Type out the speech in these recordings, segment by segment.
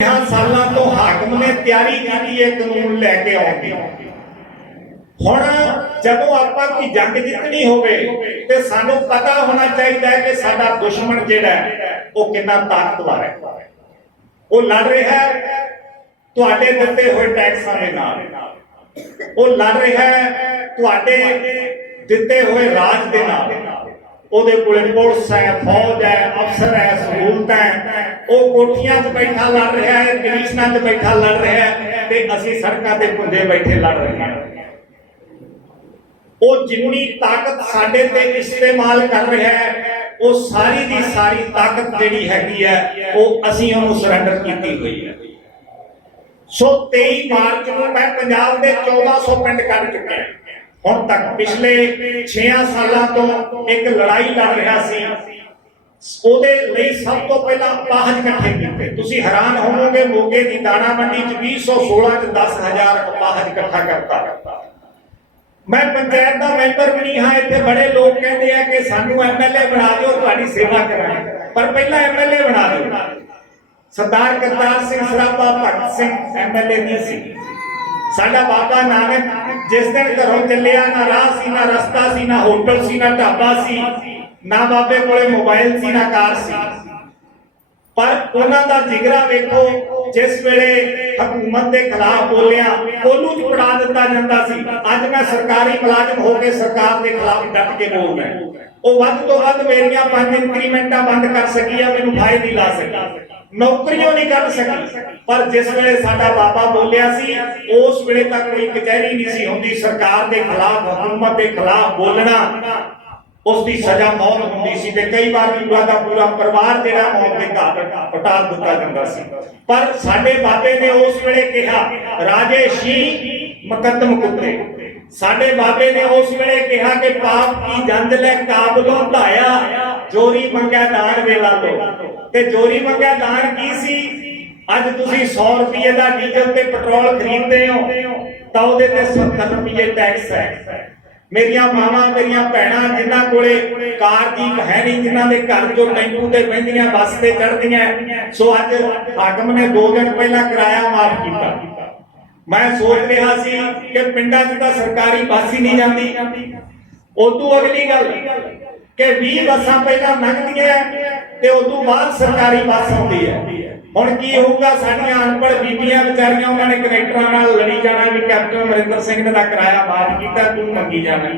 सालों तो हाकम ने तैयारी की है कानून लैके आने हुण जदों आपां कोई जंग जितनी होवे ते सानू पता होना चाहिए कि साडा दुश्मन जिहड़ा है वो कितना ताकतवर है। वो लड़ रहा है तुहाडे दित्ते होए टैक्सां दे नाल, वो लड़ रहा है तुहाडे दित्ते होए राज दे नाल। ਉਹਦੇ ਕੋਲੇ ਪੁਲਿਸ है, फौज है, अफसर है, सहूलत है। वो कोठियां च बैठा लड़ रहा है, कमीशनां च बैठा लड़ रहा है ते असीं सड़कां ते भुंजे बैठे लड़ रहे हैं। वो जिन्नी ताकत साडे ते इस्तेमाल कर रहा है वो सारी दी सारी ताकत जिहड़ी हैगी है वो असीं उहनूं सरैंडर कीती हुई है। सो 23 मार्च ਨੂੰ मैं पंजाब ਦੇ 1400 ਪਿੰਡ कर चुका है। ਹੁਣ तक पिछले 6 सालों तो एक लड़ाई लड़ रहा सी, ਉਹਦੇ ਲਈ सब तो पहला अपाहज इकट्ठे कीते। तुसीं हैरान होवोगे मोगे की दाणा मंडी च 2016 च 10,000 अपाहज इकट्ठा करता। मैं पंचायत का मैंबर भी नहीं हाँ, इतने बड़े लोग कहते हैं कि सानू MLA बना दो तुम्हारी सेवा करांगे, पर पहला MLA बना दो। सरदार करतार सिंह सराभा भगत सिंह MLA नहीं सी। साडा बाबा नानक जिस दिन घरों चलिया ना राह सी, ना रस्ता सी, ना होटल सी, ना ढाबा सी, ना बाबे कोले मोबाइल सी, ना कार सी। पर उन्हां दा जिगरा वेखो, जिस वेले हुकूमत के खिलाफ बोलिया ओनू च पड़ा दिता जांदा सी। अज मैं सरकारी मुलाजम हो के सरकार के खिलाफ डट के बोल रहा हूं। वो वध तो वध मेरियां 5 इंक्रीमेंटां बंद कर सकी है, मैनूं फायदा नहीं ला सकी, नौकरियों नहीं कर सकी। पर जिस वेले साडा बाबा बोलिया सी उस वेले तक कोई कचहरी नहीं सी हुंदी। सरकार के खिलाफ हुकूमत के खिलाफ बोलना उसकी सजा मौत होंदी सी ते कई बार पूरा का पूरा परिवार जिहड़ा मौत के घाट उतार दिता जांदा सी। पर साडे बाबे ने उस वेले कहा राजे शी मुकद्दम कुत्ते। साडे बाबे ने उस वेले कहा कि पाप की जंज ले काबलों धाया, चोरी मंगया दान वेला लो। ते चोरी मंगया दान की सी? अज तुसीं 100 रुपये का डीजल ते पेट्रोल खरीदते हो तो उहदे ते 70 रुपये टैक्स है। मेरिया मावां मेरिया भैणां जिन्हां कोले कार जीप है नहीं, जिन्हां दे घर जो टैंपू ते बहिंदियां बस ते चढ़दियां, सो अज हाकम ने 2 दिन पहला किराया माफ किया। मैं सोच रहा सी कि पिंडां च तां सरकारी बस ही नहीं जाती। उदों अगली गल कि 20 बसां पहला लंघदियां ते उदों बाद सरकारी बस आउंदी है। हुण की होऊगा? साडियां अनपढ़ बीबियां बेचारियां उन्हां ने कनैक्टरां नाल लड़ी जाना भी कैप्टन अमरिंदर सिंह ने दा किराया माफ कीता, तू मंगी जाना।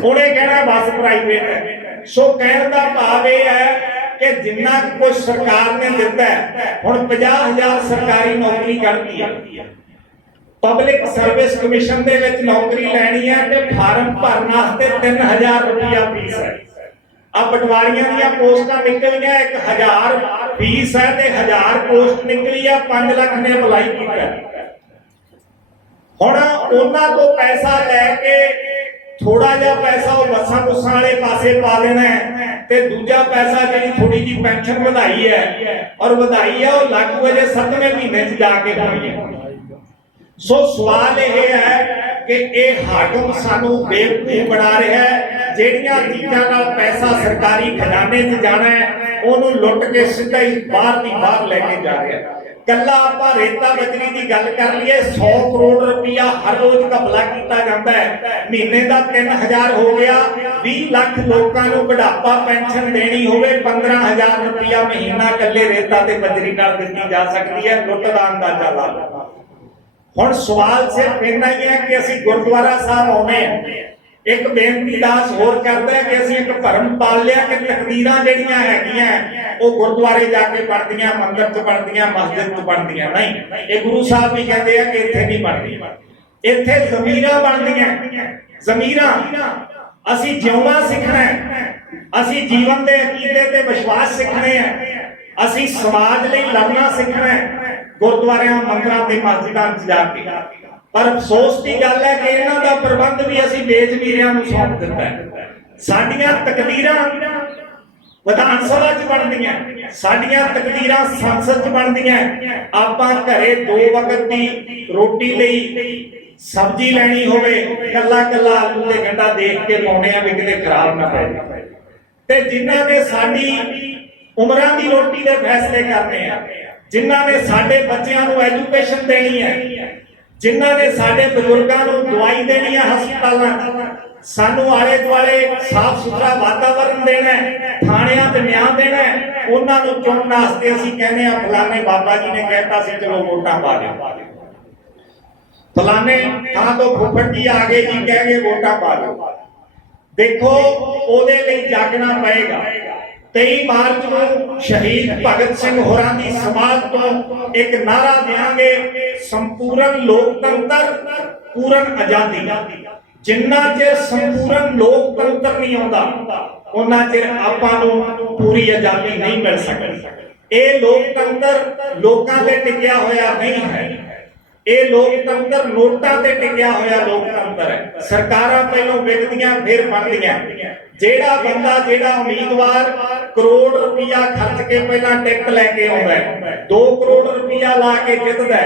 उहने कहना बस प्राइवेट है। सो कहण दा भाव यह है कि जिन्ना कुछ सरकार ने दिता है, हुण 50,000 सरकारी नौकरी करती है। पब्लिक सर्विस कमीशन दे विच नौकरी लैनी है ते फार्म भरन वास्ते 3,000 रुपया फीस है। अब पटवारियां दी पोस्टां निकलियां 1,000 फीस है ते 1000 पोस्ट निकली है, 5 लाख ने अप्लाई किया। हुण उन्हां तो पैसा लैके थोड़ा जिहा पैसा वो बसां बुसां वाले पासे पा देना है ते दूजा पैसा जिहड़ी थोड़ी जी पेंशन वधाई है और वधाई है वो लागू अजे 7वें महीने च जाके होई है। सो सवाल यह है कि यह हाकम सानू बेवकूफ बना रहा है। ਜਿਹੜੀਆਂ ਚੀਜ਼ਾਂ ਨਾਲ पैसा सरकारी खजाने च जाना है ਉਹਨੂੰ लुट के सीधा ही बाहर दी बाहर लेके जा रहा है। कल्ला आपां रेता बजरी की गल कर लीए 100 करोड़ रुपया हर रोज घपला किया जाता है। महीने का 3,000 हो गया, 20 लाख लोगों को बुढ़ापा पेंशन देनी होवे 15,000 रुपया महीना कल्ले रेता ते बजरी नाल दित्ती जा सकती है। लुट का अंदाजा ला लो। हुण सवाल सिर्फ इन्ना ही है कि असीं गुरुद्वारा साहब आउणे एक बेनती दास होर करदा है कि असीं एक भरम पाल लिया कि तकदीरां जिहड़ियां हैगियां वो गुरुद्वारे जाके पढ़दियां, मंदिर च पढ़दियां, मस्जिद च पढ़दियां। नहीं, ये गुरु साहब भी कहते हैं कि इत्थे नहीं पढ़दी, इत्थे ज़मीरां बनदियां। ज़मीरां असीं जिउणा सीखना है, असीं जीवन दे अकीदे ते विश्वास सीखने हैं, असीं समाज लई लड़ना सीखना है गुरुद्वारियां मंदिरां ते मस्जिदां च जाके। पर अफसोस की गल है कि इन्हां दा प्रबंध भी असीं बेज़मीरियां नूं सौंप दित्ता है। साडीआं तकदीरां विधान सभा च बनदियां, साडीआं तकदीरां संसद च बनदियां। आपां घरे 2 वक्त दी रोटी लई सब्जी लैनी होवे कल्ला कल्ला आलू ते गंढा देख के लाउने आ भी किते खराब ना पै ते जिन्हां ने साडी उमरां दी रोटी दे फैसले करने आ ਜਿਨ੍ਹਾਂ ਨੇ ਸਾਡੇ ਬੱਚਿਆਂ ਨੂੰ ਐਜੂਕੇਸ਼ਨ ਦੇਣੀ ਹੈ, ਜਿਨ੍ਹਾਂ ਨੇ ਸਾਡੇ ਬਜ਼ੁਰਗਾਂ ਨੂੰ ਦਵਾਈ ਦੇਣੀ ਹੈ ਹਸਪਤਾਲਾਂ, ਸਾਨੂੰ ਆਲੇ ਦੁਆਲੇ ਸਾਫ ਸੁਥਰਾ ਵਾਤਾਵਰਨ ਦੇਣਾ, ਥਾਣਿਆਂ ਤੇ ਨਿਆਂ ਦੇਣਾ, ਉਹਨਾਂ ਨੂੰ ਚੁਣਨ ਵਾਸਤੇ ਅਸੀਂ ਕਹਿੰਦੇ ਆ ਫਲਾਣੇ ਬਾਬਾ ਜੀ ਨੇ ਕਹਿਤਾ ਸੀ ਚਲੋ ਵੋਟਾਂ ਪਾ ਦਿਓ, ਫਲਾਣੇ ਥਾਂ ਤੋਂ ਫੁੱਫੜ ਜੀ ਆ ਗਏ ਜੀ ਕਹਿ ਕੇ ਵੋਟਾਂ ਪਾ ਦਿਓ। ਦੇਖੋ ਉਹਦੇ ਲਈ ਜਾਗਣਾ ਪਏਗਾ। 23 ਮਾਰਚ ਨੂੰ ਸ਼ਹੀਦ ਭਗਤ ਸਿੰਘ ਹੋਰਾਂ ਦੀ ਸਮਾਧ ਤੋਂ ਇੱਕ ਨਾਰਾ ਦੇਾਂਗੇ, ਸੰਪੂਰਨ ਲੋਕਤੰਤਰ, ਪੂਰਨ ਆਜ਼ਾਦੀ। ਜਿੰਨਾ ਚਿਰ ਸੰਪੂਰਨ ਲੋਕਤੰਤਰ ਨਹੀਂ ਆਉਂਦਾ ਉਹਨਾਂ ਚਿਰ ਆਪਾਂ ਨੂੰ ਪੂਰੀ ਆਜ਼ਾਦੀ ਨਹੀਂ ਮਿਲ ਸਕਦੀ। ਇਹ ਲੋਕਤੰਤਰ ਲੋਕਾਂ ਤੇ ਟਿਕਿਆ ਹੋਇਆ ਨਹੀਂ ਹੈ, ਇਹ ਲੋਕਤੰਤਰ ਨੋਟਾਂ ਤੇ ਟਿਕਿਆ ਹੋਇਆ ਲੋਕਤੰਤਰ ਹੈ। ਸਰਕਾਰਾਂ ਪਹਿਲਾਂ ਵਿਕਦੀਆਂ ਫਿਰ ਬਣਦੀਆਂ। ਜਿਹੜਾ ਬੰਦਾ, ਜਿਹੜਾ ਉਮੀਦਵਾਰ ਕਰੋੜ ਰੁਪਇਆ ਖਰਚ ਕੇ ਪਹਿਲਾਂ ਟਿਕਟ ਲੈ ਕੇ ਆਉਂਦਾ ਹੈ, 2 ਕਰੋੜ ਰੁਪਇਆ ਲਾ ਕੇ ਜਿੱਤਦਾ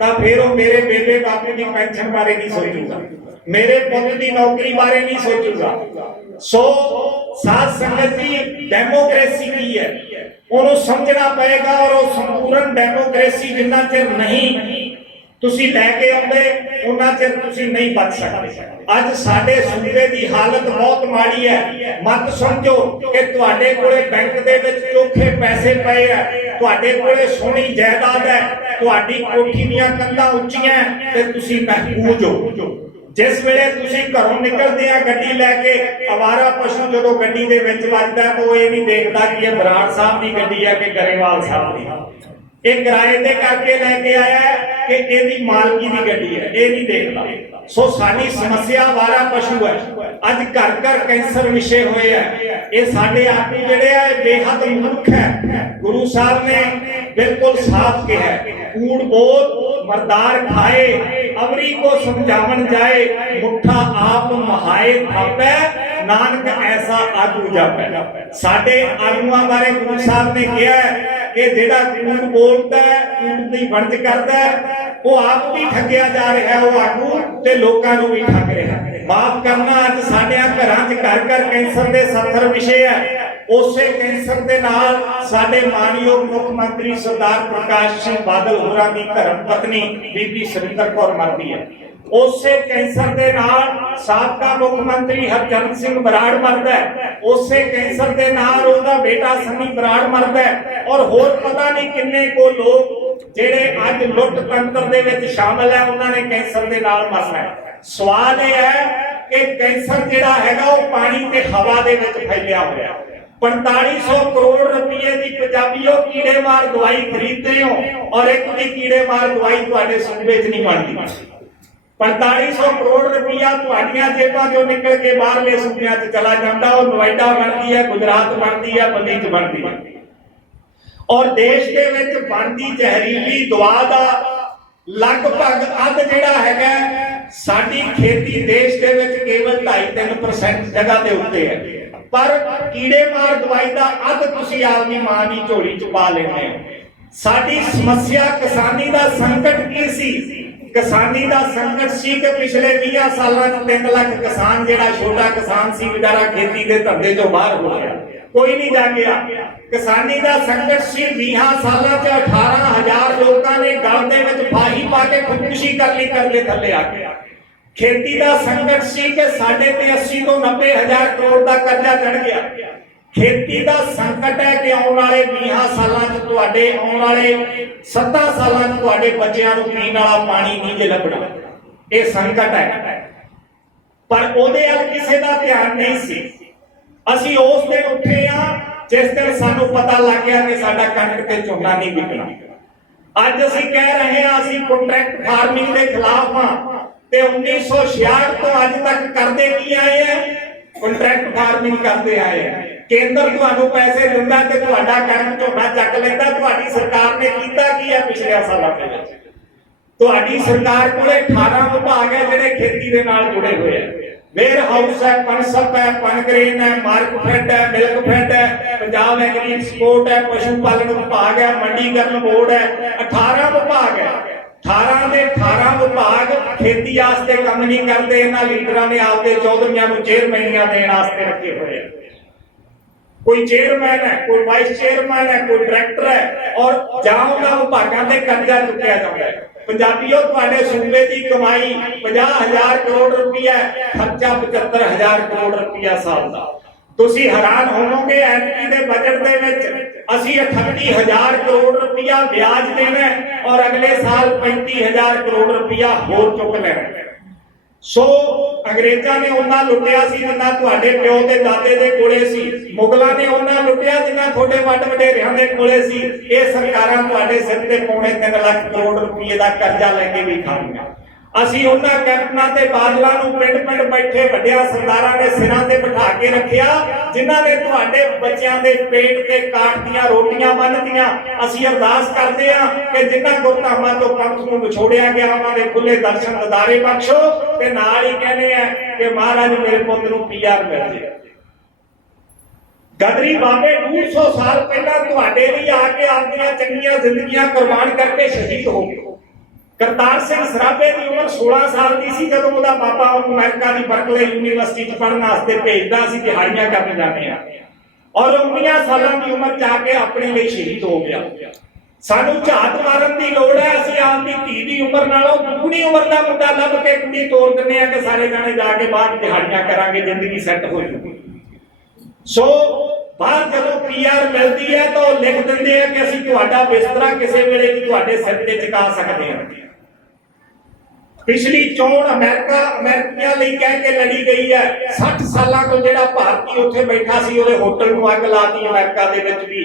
ਤਾਂ ਫਿਰ ਉਹ ਮੇਰੇ ਬੇਬੇ ਬਾਪੂ ਦੀ ਪੈਨਸ਼ਨ ਬਾਰੇ ਨਹੀਂ ਸੋਚੂਗਾ, ਮੇਰੇ ਪੁੱਤ ਦੀ ਨੌਕਰੀ ਬਾਰੇ ਨਹੀਂ ਸੋਚੂਗਾ। ਸੋ ਸਾਧ ਸੰਗਤ ਜੀ, ਡੈਮੋਕ੍ਰੇਸੀ ਕੀ ਹੈ ਉਹਨੂੰ ਸਮਝਣਾ ਪਏਗਾ। ਔਰ ਉਹ ਸੰਪੂਰਨ ਡੈਮੋਕ੍ਰੇਸੀ ਜਿੰਨਾ ਚਿਰ ਨਹੀਂ ਤੁਸੀਂ ਲੈ ਕੇ ਆਉਂਦੇ ਉਹਨਾਂ ਚਿਰ ਤੁਸੀਂ ਨਹੀਂ ਬਚ ਸਕਦੇ। ਅੱਜ ਸਾਡੇ ਸੂਬੇ ਦੀ ਹਾਲਤ ਬਹੁਤ ਮਾੜੀ ਹੈ। ਮਤ ਸਮਝੋ ਕਿ ਤੁਹਾਡੇ ਕੋਲੇ ਬੈਂਕ ਦੇ ਵਿੱਚ ਚੋਖੇ ਪੈਸੇ ਪਏ ਆ, ਤੁਹਾਡੇ ਕੋਲੇ ਸੋਹਣੀ ਜਾਇਦਾਦ ਹੈ, ਤੁਹਾਡੀ ਕੋਠੀ ਦੀਆਂ ਕੰਧਾਂ ਉੱਚੀਆਂ ਤੇ ਤੁਸੀਂ ਮਹਿਫੂਜ਼ ਹੋ। ਜਿਸ ਵੇਲੇ ਤੁਸੀਂ ਘਰੋਂ ਨਿਕਲਦੇ ਆ ਗੱਡੀ ਲੈ ਕੇ, ਅਵਾਰਾ ਪਸ਼ੂ ਜਦੋਂ ਗੱਡੀ ਦੇ ਵਿੱਚ ਵੱਜਦਾ ਤਾਂ ਉਹ ਇਹ ਨਹੀਂ ਦੇਖਦਾ ਕਿ ਇਹ ਬਰਾੜ ਸਾਹਿਬ ਦੀ ਗੱਡੀ ਹੈ ਕਿ ਗਰੇਵਾਲ ਸਾਹਿਬ ਦੀ, ਇਹ ਕਿਰਾਏ ਤੇ ਕਰਕੇ ਲੈ ਕੇ ਆਇਆ ਕਿ ਇਹਦੀ ਮਾਲਕੀ ਦੀ ਗੱਡੀ ਹੈ, ਇਹ ਨਹੀਂ ਦੇਖਦਾ। ਸੋ ਸਾਡੀ ਸਮੱਸਿਆ ਅਵਾਰਾ ਪਸ਼ੂ ਹੈ। ਅੱਜ ਘਰ ਘਰ ਕੈਂਸਰ ਵਿਸ਼ੇ ਹੋਏ ਆ। ਇਹ ਸਾਡੇ ਆਗੂ ਜਿਹੜੇ ਆ ਬੇਹੱਦ ਮੂਰਖ ਹੈ। ਗੁਰੂ ਸਾਹਿਬ ਨੇ ਬਿਲਕੁਲ ਸਾਫ਼ ਕਿਹਾ, ਕੂੜ ਬੋਲ ਮਰਦਾਰ ਖਾਏ, ਅਵਰੀ ਕੋ ਸਮਝਾਵਣ ਜਾਏ, ਮੁੱਠਾ ਆਪ ਮਹਾਏ ਥਾਪੈ, ਨਾਨਕ ਐਸਾ ਆਗੂ ਜਾਪੈ। ਸਾਡੇ ਆਗੂਆਂ ਬਾਰੇ ਗੁਰੂ ਸਾਹਿਬ ਨੇ ਕਿਹਾ ਕਿ ਜਿਹੜਾ ਕੂੜ ਬੋਲਦਾ, ਕੂੜ ਦੀ ਵਰਜ ਕਰਦਾ, ਉਹ ਆਪ ਵੀ ਠੱਗਿਆ ਜਾ ਰਿਹਾ, ਉਹ ਆਗੂ ਤੇ ਲੋਕਾਂ ਨੂੰ ਵੀ ਠੱਗ ਰਿਹਾ। ਮਾਫ ਕਰਨਾ, ਅੱਜ ਸਾਡੇ ਘਰਾਂ 'ਚ ਘਰ ਘਰ ਕੈਂਸਰ ਦੇ 70 ਵਿਸ਼ੇ ਆ। ਉਸੇ ਕੈਂਸਰ ਦੇ ਨਾਲ ਸਾਡੇ ਮਾਨਯੋਗ ਮੁੱਖ ਮੰਤਰੀ ਸਰਦਾਰ ਪ੍ਰਕਾਸ਼ ਸਿੰਘ ਬਾਦਲ ਹੋਰਾਂ ਦੀ ਧਰਮ ਪਤਨੀ ਬੀਬੀ ਸੁਰਿੰਦਰ ਕੌਰ ਮਰਦੀ ਹੈ। ਉਸੇ ਕੈਂਸਰ ਦੇ ਨਾਲ ਸਾਬਕਾ ਮੁੱਖ ਮੰਤਰੀ ਹਰਚਰਨ ਸਿੰਘ ਬਰਾੜ ਮਰਦਾ ਹੈ। ਉਸੇ ਕੈਂਸਰ ਦੇ ਨਾਲ ਉਹਦਾ ਬੇਟਾ ਸੰਨੀ ਬਰਾੜ ਮਰਦਾ ਹੈ। ਔਰ ਹੋਰ ਪਤਾ ਨਹੀਂ ਕਿੰਨੇ ਕੋ ਲੋਕ ਜਿਹੜੇ ਅੱਜ ਲੁੱਟ ਤੰਤਰ ਦੇ ਵਿੱਚ ਸ਼ਾਮਲ ਹੈ, ਉਹਨਾਂ ਨੇ ਕੈਂਸਰ ਦੇ ਨਾਲ ਮਰਨਾ ਹੈ। ਸਵਾਲ ਇਹ ਹੈ ਕਿ ਕੈਂਸਰ ਜਿਹੜਾ ਹੈਗਾ ਉਹ ਪਾਣੀ ਤੇ ਹਵਾ ਦੇ ਵਿੱਚ ਫੈਲਿਆ ਹੋਇਆ। 4500 ਕਰੋੜ ਰੁਪਏ ਦੀ ਪੰਜਾਬੀਓ ਕੀੜੇ ਮਾਰ ਦਵਾਈ ਖਰੀਦਦੇ ਹੋ ਔਰ ਇੱਕ ਵੀ ਕੀੜੇ ਮਾਰ ਦਵਾਈ ਤੁਹਾਡੇ ਸੂਬੇ 'ਚ ਨਹੀਂ ਬਣਦੀ। 4500 ਕਰੋੜ ਰੁਪਇਆ ਤੁਹਾਡੀਆਂ ਜੇਬਾਂ ਚੋਂ ਨਿਕਲ ਕੇ ਬਾਹਰਲੇ ਸੂਬਿਆਂ 'ਚ ਚਲਾ ਜਾਂਦਾ। ਉਹ ਨੋਇਡਾ ਬਣਦੀ ਹੈ, ਗੁਜਰਾਤ ਬਣਦੀ ਹੈ, ਦਿੱਲੀ 'ਚ ਬਣਦੀ ਹੈ। ਔਰ ਦੇਸ਼ ਦੇ ਵਿੱਚ ਬਣਦੀ ਜ਼ਹਿਰੀਲੀ ਦਵਾ ਦਾ ਲਗਭਗ ਅੱਧ ਜਿਹੜਾ ਹੈਗਾ ਸਾਡੀ ਖੇਤੀ ਦੇਸ਼ ਦੇ ਵਿੱਚ ਕੇਵਲ 2.5-3% ਜਗ੍ਹਾ ਦੇ ਉੱਤੇ ਹੈ। ਪਰ ਕੀੜੇ ਮਾਰ ਦਵਾਈ ਦਾ ਅੱਧ ਤੁਸੀਂ ਆਪਣੀ ਮਾਂ ਦੀ ਝੋਲੀ 'ਚ ਪਾ ਲੈਂਦੇ ਹੋ। ਸਾਡੀ ਸਮੱਸਿਆ ਕਿਸਾਨੀ ਦਾ ਸੰਕਟ ਕੀ ਸੀ? ਕਿਸਾਨੀ ਦਾ ਸੰਕਟ ਸੀ ਕਿ ਪਿਛਲੇ 20 ਸਾਲਾਂ 'ਚ 3 ਲੱਖ ਕਿਸਾਨ ਜਿਹੜਾ ਛੋਟਾ ਕਿਸਾਨ ਸੀ ਵਿਚਾਰਾ ਖੇਤੀ ਦੇ ਧੰਦੇ ਤੋਂ ਬਾਹਰ ਹੋ ਗਿਆ, ਕੋਈ ਨਹੀਂ ਜਾ ਗਿਆ। ਕਿਸਾਨੀ ਦਾ ਸੰਕਟ ਸੀ 20 ਸਾਲਾਂ 'ਚ 18,000 ਲੋਕਾਂ ਨੇ ਗਲ ਦੇ ਵਿੱਚ ਫਾਹੀ ਪਾ ਕੇ ਖੁਦਕੁਸ਼ੀ ਕਰ ਲਈ ਕਰਲੇ ਥੱਲੇ ਆ ਕੇ। ਖੇਤੀ ਦਾ ਸੰਕਟ ਸੀ ਕਿ ਸਾਡੇ ਤੇ 80 ਤੋਂ 90,000 ਕਰੋੜ ਦਾ ਕਰਜ਼ਾ ਚੜ ਗਿਆ। ਖੇਤੀ ਦਾ ਸੰਕਟ ਹੈ ਕਿ ਆਉਣ ਵਾਲੇ 20 ਸਾਲਾਂ 'ਚ ਤੁਹਾਡੇ, ਆਉਣ ਵਾਲੇ 7 ਸਾਲਾਂ 'ਚ ਤੁਹਾਡੇ ਬੱਚਿਆਂ ਨੂੰ ਪੀਣ ਵਾਲਾ ਪਾਣੀ ਨਹੀਂ ਜੇ ਲੱਭਣਾ। ਇਹ ਸੰਕਟ ਹੈ, ਪਰ ਉਹਦੇ ਵੱਲ ਕਿਸੇ ਦਾ ਧਿਆਨ ਨਹੀਂ ਸੀ। ਅਸੀਂ ਉਸ ਦਿਨ ਉੱਠੇ ਆ ਜਿਸ ਦਿਨ ਸਾਨੂੰ ਪਤਾ ਲੱਗ ਗਿਆ ਕਿ ਸਾਡਾ ਕਣਕ ਤੇ ਝੋਨਾ ਨਹੀਂ ਵਿਕਣਾ। ਅੱਜ ਅਸੀਂ ਕਹਿ ਰਹੇ ਹਾਂ ਅਸੀਂ ਕੰਟਰੈਕਟ ਫਾਰਮਿੰਗ ਦੇ ਖਿਲਾਫ ਹਾਂ ਤੇ 1966 ਤੋਂ ਅੱਜ ਤੱਕ ਕਰਦੇ ਕੀ ਆਏ ਆ? ਕੰਟਰੈਕਟ ਫਾਰਮਿੰਗ ਕਰਦੇ ਆਏ ਆ। ਕੇਂਦਰ ਤੁਹਾਨੂੰ ਪੈਸੇ ਦਿੰਦਾ ਤੇ ਤੁਹਾਡਾ ਕਣਕ ਝੋਨਾ ਚੱਕ ਲੈਂਦਾ। ਤੁਹਾਡੀ ਸਰਕਾਰ ਨੇ ਕੀਤਾ ਕੀ ਹੈ ਪਿਛਲੇ ਸਾਲਾਂ ਦੇ ਵਿੱਚ? ਤੁਹਾਡੀ ਸਰਕਾਰ ਕੋਲੇ 18 ਵਿਭਾਗ ਹੈ ਜਿਹੜੇ ਖੇਤੀ ਦੇ ਨਾਲ ਜੁੜੇ ਹੋਏ ਆ। ਵੇਅਰ ਹਾਊਸ ਹੈ, ਪਨਸਪ ਹੈ, ਪਨਗ੍ਰੇਨ ਹੈ, ਮਾਰਕਫੈਡ ਹੈ, ਮਿਲਕਫੈਡ ਹੈ, ਪੰਜਾਬ ਐਗਰੀ ਐਕਸਪੋਰਟ ਹੈ, ਪਸ਼ੂ ਪਾਲਣ ਵਿਭਾਗ ਹੈ, ਮੰਡੀਕਰਨ ਬੋਰਡ ਹੈ। 18 ਵਿਭਾਗ ਹੈ। 18 ਦੇ 18 ਵਿਭਾਗ ਖੇਤੀ ਵਾਸਤੇ ਕੰਮ ਨਹੀਂ ਕਰਦੇ। ਇਹਨਾਂ ਲੀਡਰਾਂ ਨੇ ਆਪਦੇ ਚੌਧਰੀਆਂ ਨੂੰ ਚੇਅਰਮੈਨੀਆਂ ਦੇਣ ਵਾਸਤੇ ਰੱਖੇ ਹੋਏ ਆ। कोई चेयरमैन है, कोई वाइस चेयरमैन है, कोई डायरेक्टर है, और ਜਾਂ ਉਹਨਾਂ ਵਿਭਾਗਾਂ ਤੇ ਕਰਜ਼ਾ ਚੁੱਕਿਆ ਜਾਂਦਾ ਹੈ। ਪੰਜਾਬੀਓ, ਤੁਹਾਡੇ ਸੂਬੇ ਦੀ ਕਮਾਈ 50,000 ਕਰੋੜ ਰੁਪਈਆ, ਖਰਚਾ 75,000 ਕਰੋੜ ਰੁਪਈਆ ਸਾਲ ਦਾ। ਤੁਸੀਂ ਹੈਰਾਨ ਹੋਵੋਗੇ ਐਮਪੀ ਦੇ ਬਜਟ ਦੇ ਵਿੱਚ ਅਸੀਂ 38,000 ਕਰੋੜ ਰੁਪਈਆ ਵਿਆਜ ਦੇਣਾ ਔਰ ਅਗਲੇ ਸਾਲ 35,000 ਕਰੋੜ ਰੁਪਈਆ ਹੋਰ ਚੁੱਕ ਲੈਣਾ। ਸੋ ਅੰਗਰੇਜ਼ਾਂ ਨੇ ਉਹਨਾਂ ਲੁੱਟਿਆ ਸੀ ਜਿੰਨਾ ਤੁਹਾਡੇ ਪਿਓ ਤੇ ਦਾਦੇ ਦੇ ਕੋਲੇ ਸੀ, ਮੁਗਲਾਂ ਨੇ ਉਹਨਾਂ ਲੁੱਟਿਆ ਜਿੰਨਾ ਤੁਹਾਡੇ ਵੱਡ ਵਡੇਰਿਆਂ ਦੇ ਕੋਲੇ ਸੀ। ਇਹ ਸਰਕਾਰਾਂ ਤੁਹਾਡੇ ਸਿਰ ਤੇ 3.25 ਲੱਖ ਕਰੋੜ ਰੁਪਏ ਦਾ ਕਰਜ਼ਾ ਲੈ ਕੇ ਵੀ ਖਾਣੀਆਂ। ਅਸੀਂ ਉਹਨਾਂ ਕੈਪਟਨਾਂ ਤੇ ਬਾਦਲਾਂ ਨੂੰ ਪਿੰਡ-ਪਿੰਡ ਬੈਠੇ ਵੱਡਿਆਂ ਸਰਦਾਰਾਂ ਦੇ ਸਿਰਾਂ ਤੇ ਬਿਠਾ ਕੇ ਰੱਖਿਆ ਜਿਨ੍ਹਾਂ ਨੇ ਤੁਹਾਡੇ ਬੱਚਿਆਂ ਦੇ ਪੇਟ ਤੇ ਕਾਠ ਦੀਆਂ ਰੋਟੀਆਂ ਬੰਨ੍ਹਤੀਆਂ। ਅਸੀਂ ਅਰਦਾਸ ਕਰਦੇ ਹਾਂ ਕਿ ਜਿਨ੍ਹਾਂ ਗੁਰਧਾਮਾਂ ਤੋਂ ਪੰਥ ਨੂੰ ਵਿਛੋੜਿਆ ਗਿਆ ਉਹਨਾਂ ਦੇ ਖੁੱਲੇ ਦਰਸ਼ਨ ਦਿਦਾਰੇ ਬਖਸ਼ੋ, ਤੇ ਨਾਲ ਹੀ ਕਹਿੰਦੇ ਆ ਕਿ ਮਹਾਰਾਜ ਮੇਰੇ ਪੁੱਤ ਨੂੰ PR ਮਿਲ ਜੇ। ਗਦਰੀ ਬਾਬੇ 150 ਸਾਲ ਪਹਿਲਾਂ ਤੁਹਾਡੇ ਲਈ ਆ ਕੇ ਆਪਣੀਆਂ ਚੰਗੀਆਂ ਜ਼ਿੰਦਗੀਆਂ ਕੁਰਬਾਨ ਕਰਕੇ ਸ਼ਹੀਦ ਹੋ ਗਏ। ਕਰਤਾਰ ਸਿੰਘ ਸਰਾਭੇ ਦੀ ਉਮਰ 16 ਸਾਲ ਦੀ ਸੀ ਜਦੋਂ ਉਹਦਾ ਬਾਬਾ ਉਹਨੂੰ ਅਮਰੀਕਾ ਦੀ ਬਰਕਲੇ ਯੂਨੀਵਰਸਿਟੀ 'ਚ ਪੜ੍ਹਨ ਵਾਸਤੇ ਭੇਜਦਾ ਸੀ, ਦਿਹਾੜੀਆਂ ਕਰਨ ਜਾਂਦੇ ਆ, ਔਰ 19 ਸਾਲਾਂ ਦੀ ਉਮਰ 'ਚ ਆ ਕੇ ਆਪਣੇ ਲਈ ਸ਼ਹੀਦ ਹੋ ਗਿਆ। ਸਾਨੂੰ ਝਾਤ ਮਾਰਨ ਦੀ ਲੋੜ ਹੈ। ਅਸੀਂ ਆਪਦੀ ਧੀ ਦੀ ਉਮਰ ਨਾਲੋਂ ਦੁੱਗਣੀ ਉਮਰ ਦਾ ਮੁੰਡਾ ਲੱਭ ਕੇ ਕੁੜੀ ਤੋਰ ਦਿੰਦੇ ਆ ਕਿ ਸਾਰੇ ਜਾਣੇ ਜਾ ਕੇ ਬਾਹਰ ਦਿਹਾੜੀਆਂ ਕਰਾਂਗੇ, ਜ਼ਿੰਦਗੀ ਸੈੱਟ ਹੋ ਜੂਗੀ। ਸੋ ਬਾਹਰ ਜਦੋਂ PR ਮਿਲਦੀ ਹੈ ਤਾਂ ਉਹ ਲਿਖ ਦਿੰਦੇ ਆ ਕਿ ਅਸੀਂ ਤੁਹਾਡਾ ਬਿਸਤਰਾ ਕਿਸੇ ਵੇਲੇ ਵੀ ਤੁਹਾਡੇ ਸਿਰ ਤੇ ਚੁਕਾ ਸਕਦੇ ਹਾਂ। ਪਿਛਲੀ ਚੋਣ ਅਮਰੀਕੀਆਂ ਲਈ ਕਹਿ ਕੇ ਲੜੀ ਗਈ ਹੈ। 60 ਸਾਲਾਂ ਤੋਂ ਜਿਹੜਾ ਭਾਰਤੀ ਉੱਥੇ ਬੈਠਾ ਸੀ ਉਹਦੇ ਹੋਟਲ ਨੂੰ ਅੱਗ ਲਾਤੀ ਅਮਰੀਕਾ ਦੇ ਵਿੱਚ ਵੀ।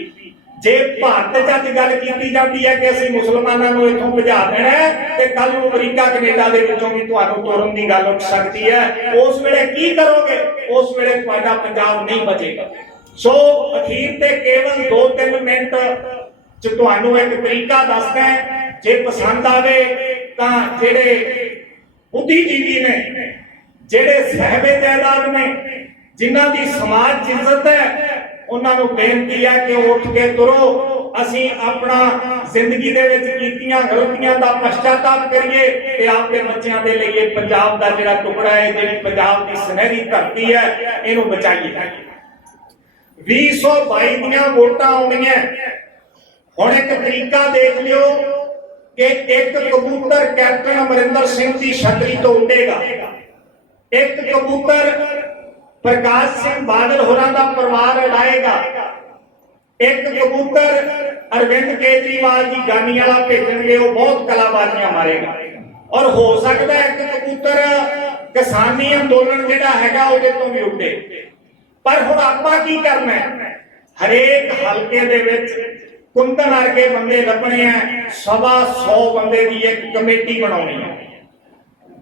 ਜੇ ਭਾਰਤ 'ਚ ਅੱਜ ਗੱਲ ਕੀਤੀ ਜਾਂਦੀ ਹੈ ਕਿ ਅਸੀਂ ਮੁਸਲਮਾਨਾਂ ਨੂੰ ਇੱਥੋਂ ਭਜਾ ਦੇਣਾ ਤੇ ਕੱਲ ਨੂੰ ਅਮਰੀਕਾ ਕੈਨੇਡਾ ਦੇ ਵਿੱਚੋਂ ਵੀ ਤੁਹਾਨੂੰ ਤੋੜਨ ਦੀ ਗੱਲ ਉੱਠ ਸਕਦੀ ਹੈ। ਉਸ ਵੇਲੇ ਕੀ ਕਰੋਗੇ? ਉਸ ਵੇਲੇ ਤੁਹਾਡਾ ਪੰਜਾਬ ਨਹੀਂ ਬਚੇਗਾ। ਸੋ ਅਖੀਰ ਤੇ ਕੇਵਲ 2-3 ਮਿੰਟ 'ਚ ਤੁਹਾਨੂੰ ਇੱਕ ਤਰੀਕਾ ਦੱਸਦਾ ਹੈ, ਜੇ ਪਸੰਦ ਆਵੇ ਤਾਂ ਜਿਹੜੇ ਬੁੱਧੀਜੀਵੀ ਨੇ, ਜਿਹੜੇ ਸਾਹਿਬੇ ਜਾਇਦਾਦ ਨੇ, ਜਿਨ੍ਹਾਂ ਦੀ ਸਮਾਜ 'ਚ ਇੱਜ਼ਤ ਹੈ, ਉਹਨਾਂ ਨੂੰ ਬੇਨਤੀ ਹੈ ਕਿ ਉੱਠ ਕੇ ਤੁਰੋ। ਅਸੀਂ ਆਪਣਾ ਜ਼ਿੰਦਗੀ ਦੇ ਵਿੱਚ ਕੀਤੀਆਂ ਗਲਤੀਆਂ ਦਾ ਪਛਤਾਤਾਪ ਕਰੀਏ ਤੇ ਆਪਣੇ ਬੱਚਿਆਂ ਦੇ ਲਈ ਇਹ ਪੰਜਾਬ ਦਾ ਜਿਹੜਾ ਟੁਕੜਾ ਹੈ, ਜਿਹੜੀ ਪੰਜਾਬ ਦੀ ਸੁਨਹਿਰੀ ਧਰਤੀ ਹੈ, ਇਹਨੂੰ ਬਚਾਈਏ। 2022 ਦੀਆਂ ਵੋਟਾਂ ਆਉਣੀਆਂ। ਹੁਣ ਇੱਕ ਤਰੀਕਾ ਦੇਖ ਲਿਓ ਕਿ ਇੱਕ ਕਬੂਤਰ ਕੈਪਟਨ ਅਮਰਿੰਦਰ ਸਿੰਘ ਦੀ ਛਤਰੀ ਤੋਂ ਉੱਡੇਗਾ, ਇੱਕ ਕਬੂਤਰ ਪ੍ਰਕਾਸ਼ ਸਿੰਘ ਬਾਦਲ ਹੋਰਾਂ ਦਾ ਪਰਿਵਾਰ ਉਡਾਏਗਾ, ਇੱਕ ਕਬੂਤਰ ਅਰਵਿੰਦ ਕੇਜਰੀਵਾਲ ਦੀ ਗਾਨੀ ਵਾਲਾ ਭੇਜਣਗੇ, ਉਹ ਬਹੁਤ ਕਲਾਬਾਜ਼ੀਆਂ ਮਾਰੇਗਾ, ਔਰ ਹੋ ਸਕਦਾ ਇੱਕ ਕਬੂਤਰ ਕਿਸਾਨੀ ਅੰਦੋਲਨ ਜਿਹੜਾ ਹੈਗਾ ਉਹਦੇ ਤੋਂ ਵੀ ਉੱਡੇ। ਪਰ ਹੁਣ ਆਪਾਂ ਕੀ ਕਰਨਾ ਹੈ? ਹਰੇਕ ਹਲਕੇ ਦੇ ਵਿੱਚ ਕੁੰਦਨ ਵਰਗੇ ਬੰਦੇ ਲੱਭਣੇ ਆ, 125 ਬੰਦੇ ਦੀ ਇੱਕ ਕਮੇਟੀ ਬਣਾਉਣੀ ਹੈ,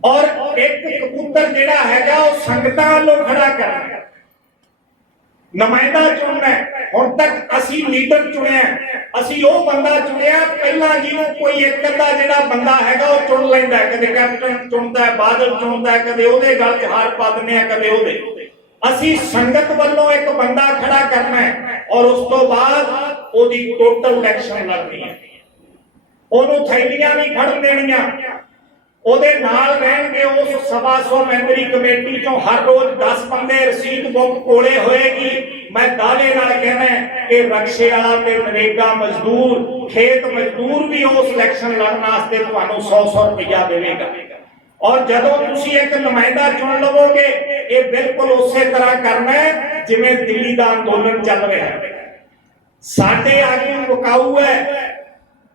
ਔਰ ਇੱਕ ਕਬੂਤਰ ਜਿਹੜਾ ਹੈਗਾ ਉਹ ਸੰਗਤਾਂ ਵੱਲੋਂ ਖੜਾ ਕਰਨਾ, ਨੁਮਾਇੰਦਾ ਚੁਣਨਾ। ਹੁਣ ਤੱਕ ਅਸੀਂ ਲੀਡਰ ਚੁਣਿਆ, ਅਸੀਂ ਉਹ ਬੰਦਾ ਚੁਣਿਆ ਪਹਿਲਾਂ ਜਿਹਨੂੰ ਕੋਈ ਇੱਕ ਅੱਧਾ ਜਿਹੜਾ ਬੰਦਾ ਹੈਗਾ ਉਹ ਚੁਣ ਲੈਂਦਾ, ਕਦੇ ਕੈਪਟਨ ਚੁਣਦਾ, ਬਾਦਲ ਚੁਣਦਾ, ਕਦੇ ਉਹਦੇ ਗਲ 'ਚ ਹਾਰ ਪਾ ਦਿੰਦੇ ਆ, ਕਦੇ ਉਹਦੇ। ਅਸੀਂ ਸੰਗਤ ਵੱਲੋਂ ਇੱਕ ਬੰਦਾ ਖੜਾ ਕਰਨਾ ਹੈ ਔਰ ਉਸ ਤੋਂ ਬਾਅਦ ਉਹਦੀ ਟੋਟਲ ਇਲੈਕਸ਼ਨ ਲੜਨੀ ਹੈ। ਉਹਨੂੰ ਥੈਲੀਆਂ ਵੀ ਫੜਨ ਦੇਣੀਆਂ, ਉਹਦੇ ਨਾਲ ਰਹਿਣਗੇ ਉਸ 125 ਮੈਂਬਰੀ ਕਮੇਟੀ ਚੋਂ ਹਰ ਰੋਜ਼ 10 ਬੰਦੇ। ਰਸੀਦ ਬੁੱਕ ਕੋਲੇ ਹੋਏਗੀ। ਮੈਂ ਦਾਅਵੇ ਨਾਲ ਕਹਿਣਾ ਕਿ ਰਕਸ਼ੇ ਵਾਲਾ ਤੇ ਨਰੇਗਾ ਮਜ਼ਦੂਰ, ਖੇਤ ਮਜ਼ਦੂਰ ਵੀ ਉਸ ਇਲੈਕਸ਼ਨ ਲੜਨ ਵਾਸਤੇ ਤੁਹਾਨੂੰ 100-100 ਰੁਪਇਆ ਦੇਵੇਗਾ। ਔਰ ਜਦੋਂ ਤੁਸੀਂ ਇੱਕ ਨੁਮਾਇੰਦਾ ਚੁਣ ਲਵੋਗੇ, ਇਹ ਬਿਲਕੁਲ ਉਸੇ ਤਰ੍ਹਾਂ ਕਰਨਾ ਹੈ ਜਿਵੇਂ ਦਿੱਲੀ ਦਾ ਅੰਦੋਲਨ ਚੱਲ ਰਿਹਾ ਹੈ। ਸਾਡੇ ਆਗੂ ਵਿਕਾਊ ਹੈ।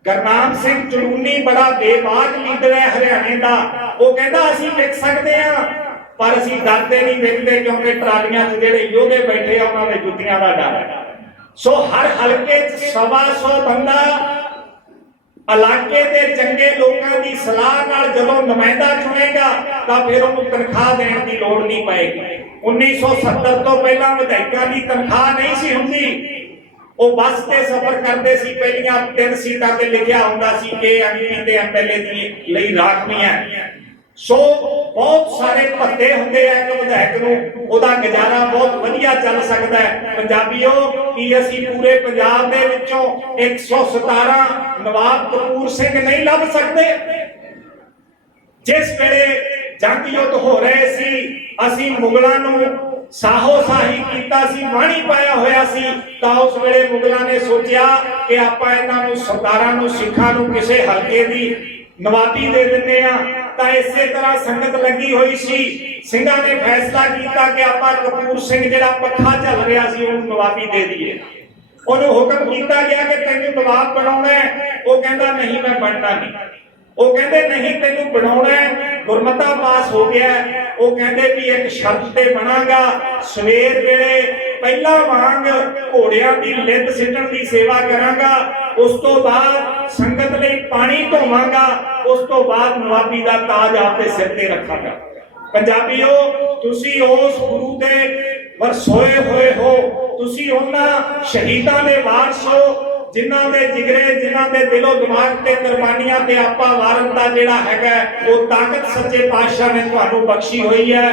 ਗੁਰਨਾਮ ਸਿੰਘ ਚੜੂਨੀ ਬੜਾ ਬੇਬਾਕ ਲੀਡਰ ਹੈ ਹਰਿਆਣੇ ਦਾ। ਉਹ ਕਹਿੰਦਾ ਅਸੀਂ ਵਿਕ ਸਕਦੇ ਹਾਂ, ਪਰ ਅਸੀਂ ਡਰਦੇ ਨਹੀਂ ਵਿਕਦੇ ਕਿਉਂਕਿ ਟਰਾਲੀਆਂ 'ਚ ਜਿਹੜੇ ਯੋਧੇ ਬੈਠੇ ਆ ਉਹਨਾਂ ਦੇ ਜੁੱਤੀਆਂ ਦਾ ਡਰ ਹੈ। ਸੋ ਹਰ ਹਲਕੇ 'ਚ 125 ਬੰਦਾ ਇਲਾਕੇ ਦੇ ਚੰਗੇ ਲੋਕਾਂ ਦੀ ਸਲਾਹ ਨਾਲ ਜਦੋਂ ਨੁਮਾਇੰਦਾ ਚੁਣੇਗਾ ਤਾਂ ਫਿਰ ਉਹਨੂੰ ਤਨਖਾਹ ਦੇਣ ਦੀ ਲੋੜ ਨਹੀਂ ਪਏਗੀ। 1970 ਤੋਂ ਪਹਿਲਾਂ ਵਿਧਾਇਕਾਂ ਦੀ ਤਨਖਾਹ ਨਹੀਂ ਸੀ ਹੁੰਦੀ। ਉਹ ਬੱਸ ਤੇ ਸਫ਼ਰ ਕਰਦੇ ਸੀ, ਪਹਿਲੀਆਂ 3 ਸੀਟਾਂ ਤੇ ਲਿਖਿਆ ਹੁੰਦਾ ਸੀ ਕਿ ਐਮਪੀ ਤੇ ਐਮਐਲਏ ਦੀ ਲਈ ਰਾਖਵੀਆਂ। ਸੋ ਬਹੁਤ ਸਾਰੇ ਭੱਤੇ ਹੁੰਦੇ ਆ ਕਿ ਵਿਧਾਇਕ ਨੂੰ ਉਹਦਾ ਗੁਜ਼ਾਰਾ ਬਹੁਤ ਵਧੀਆ ਚੱਲ ਸਕਦਾ ਹੈ। ਪੰਜਾਬੀਓ, ਕੀ ਅਸੀਂ ਪੂਰੇ ਪੰਜਾਬ ਦੇ ਵਿੱਚੋਂ 117 ਨਵਾਬ ਕਪੂਰ ਸਿੰਘ ਨਹੀਂ ਲੱਭ ਸਕਦੇ? ਜਿਸ ਵੇਲੇ ਜੰਗ ਯੁੱਧ ਹੋ ਰਹੇ ਸੀ, ਅਸੀਂ ਮੁਗਲਾਂ ਨੂੰ ਸਾਹੋ ਸਾਹੀ ਕੀਤਾ ਸੀ, ਬਾਣੀ ਪਾਇਆ ਹੋਇਆ ਸੀ, ਤਾਂ ਉਸ ਵੇਲੇ ਮੁਗਲਾਂ ਨੇ ਸੋਚਿਆ ਕਿ ਆਪਾਂ ਇਹਨਾਂ ਨੂੰ ਸਰਦਾਰਾਂ ਨੂੰ ਸਿੱਖਾਂ ਨੂੰ ਕਿਸੇ ਹਲਕੇ ਦੀ ਨਵਾਬੀ ਦੇ ਦਿੰਦੇ ਆ। ਤਾਂ ਇਸੇ ਤਰ੍ਹਾਂ ਸੰਗਤ ਲੱਗੀ ਹੋਈ ਸੀ। ਸਿੰਘਾਂ ਨੇ ਫੈਸਲਾ ਕੀਤਾ ਕਿ ਆਪਾਂ ਕਪੂਰ ਸਿੰਘ ਜਿਹੜਾ ਪੱਖਾ ਚੱਲ ਰਿਹਾ ਸੀ ਉਹਨੂੰ ਨਵਾਬੀ ਦੇ ਦਈਏ। ਉਹਨੂੰ ਹੁਕਮ ਕੀਤਾ ਗਿਆ ਕਿ ਤੈਨੂੰ ਨਵਾਬ ਬਣਾਉਣਾ ਹੈ। ਉਹ ਕਹਿੰਦਾ ਨਹੀਂ, ਮੈਂ ਬਣਨਾ ਨਹੀਂ। ਉਹ ਕਹਿੰਦੇ ਨਹੀਂ, ਤੈਨੂੰ ਬਣਾਉਣਾ ਹੈ, ਗੁਰਮਤਾ ਪਾਸ ਹੋ ਗਿਆ। ਉਹ ਕਹਿੰਦੇ ਵੀ ਇੱਕ ਸ਼ਰਤ ਤੇ ਬਣਾਂਗਾ, ਸਵੇਰ ਵੇਲੇ ਪਹਿਲਾਂ ਵਾਂਗ ਘੋੜਿਆਂ ਦੀ ਲਿੱਦ ਸਿੱਟਣ ਦੀ ਸੇਵਾ ਕਰਾਂਗਾ, ਉਸ ਤੋਂ ਬਾਅਦ ਸੰਗਤ ਲਈ ਪਾਣੀ ਢੋਵਾਂਗਾ, ਉਸ ਤੋਂ ਬਾਅਦ ਨਵਾਬੀ ਦਾ ਤਾਜ ਆਪਦੇ ਸਿਰ ਤੇ ਰੱਖਾਂਗਾ। ਪੰਜਾਬੀਓ, ਤੁਸੀਂ ਉਸ ਗੁਰੂ ਦੇ ਵਰਸੋਏ ਹੋਏ ਹੋ, ਤੁਸੀਂ ਉਹਨਾਂ ਸ਼ਹੀਦਾਂ ਦੇ ਵਾਰਸ ਹੋ ਜਿਨ੍ਹਾਂ ਦੇ ਜਿਗਰੇ, ਜਿਨ੍ਹਾਂ ਦੇ ਦਿਲੋਂ ਦਿਮਾਗ ਤੇ ਕੁਰਬਾਨੀਆਂ ਤੇ ਆਪਾ ਵਾਰਨ ਦਾ ਜਿਹੜਾ ਹੈਗਾ ਉਹ ਤਾਕਤ ਸੱਚੇ ਪਾਤਸ਼ਾਹ ਨੇ ਤੁਹਾਨੂੰ ਬਖਸ਼ੀ ਹੋਈ ਹੈ।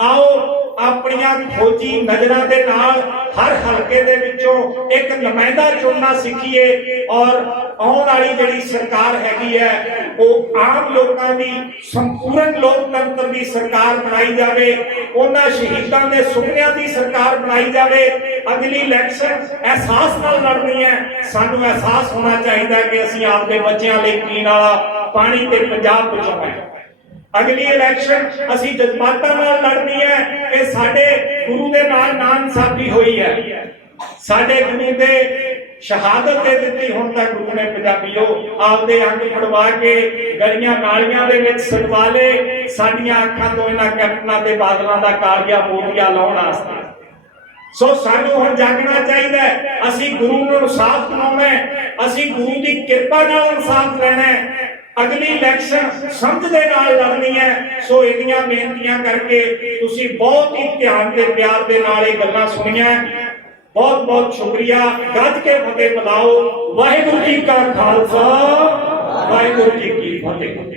ਆਓ ਆਪਣੀਆਂ ਫੌਜੀ ਨਜ਼ਰਾਂ ਦੇ ਨਾਲ ਹਰ ਹਲਕੇ ਦੇ ਵਿੱਚੋਂ ਇੱਕ ਨੁਮਾਇੰਦਾ ਚੁਣਨਾ ਸਿੱਖੀਏ ਔਰ ਆਉਣ ਵਾਲੀ ਜਿਹੜੀ ਸਰਕਾਰ ਹੈਗੀ ਹੈ ਉਹ ਆਮ ਲੋਕਾਂ ਦੀ ਸੰਪੂਰਨ ਲੋਕਤੰਤਰ ਦੀ ਸਰਕਾਰ ਬਣਾਈ ਜਾਵੇ, ਉਹਨਾਂ ਸ਼ਹੀਦਾਂ ਦੇ ਸੁਪਨਿਆਂ ਦੀ ਸਰਕਾਰ ਬਣਾਈ ਜਾਵੇ। ਅਗਲੀ ਇਲੈਕਸ਼ਨ ਅਹਿਸਾਸ ਨਾਲ ਲੜਨੀ ਹੈ। ਸਾਨੂੰ ਅਹਿਸਾਸ ਹੋਣਾ ਚਾਹੀਦਾ ਕਿ ਅਸੀਂ ਆਪਦੇ ਬੱਚਿਆਂ ਲਈ ਪੀਣ ਵਾਲਾ ਪਾਣੀ ਤੇ ਪੰਜਾਬ ਬਚਾਉਣਾ ਹੈ। ਅਗਲੀ ਇਲੈਕਸ਼ਨ ਅਸੀਂ ਜਜ਼ਬਾਤਾਂ ਨਾਲ ਲੜਨੀ ਹੈ। ਇਹ ਸਾਡੇ ਗੁਰੂ ਦੇ ਨਾਲ ਨਾਇਨਸਾਫੀ ਹੋਈ ਹੈ। ਸਾਡੇ ਗੁਰੂ ਦੇ ਸ਼ਹਾਦਤ ਦੇ ਦਿੱਤੀ ਹੁਣ ਤੱਕ ਗੁਰੂ ਨੇ ਪੰਜਾਬੀਓ ਆਪਦੇ ਅੰਗ ਫੜਵਾ ਕੇ ਗਲੀਆਂ ਨਾਲੀਆਂ ਦੇ ਵਿੱਚ ਸੜਵਾ ਲਏ। ਸਾਡੀਆਂ ਅੱਖਾਂ ਤੋਂ ਇਹਨਾਂ ਕੈਪਟਨਾਂ ਤੇ ਬਾਦਲਾਂ ਦਾ ਕਾਲੀਆ ਮੋਤੀਆ ਲਾਉਣ ਵਾਸਤੇ। ਸੋ ਸਾਨੂੰ ਹੁਣ ਜਾਗਣਾ ਚਾਹੀਦਾ ਹੈ। ਅਸੀਂ ਗੁਰੂ ਨੂੰ ਇਨਸਾਫ ਦਿਵਾਉਣਾ ਹੈ, ਅਸੀਂ ਗੁਰੂ ਦੀ ਕਿਰਪਾ ਨਾਲ ਇਨਸਾਫ ਲੈਣਾ ਹੈ। ਅਗਲੀ ਇਲੈਕਸ਼ਨ ਸਮਝ ਦੇ ਨਾਲ ਲੜਨੀ ਹੈ। ਸੋ ਇਹਦੀਆਂ ਬੇਨਤੀਆਂ ਕਰਕੇ ਤੁਸੀਂ ਬਹੁਤ ਹੀ ਧਿਆਨ ਤੇ ਪਿਆਰ ਦੇ ਨਾਲ ਇਹ ਗੱਲਾਂ ਸੁਣੀਆਂ। ਬਹੁਤ ਬਹੁਤ ਸ਼ੁਕਰੀਆ। ਗੱਜ ਕੇ ਫਤਿਹ ਬੁਲਾਓ। ਵਾਹਿਗੁਰੂ ਜੀ ਕਾ ਖਾਲਸਾ, ਵਾਹਿਗੁਰੂ ਜੀ ਕੀ ਫਤਿਹ।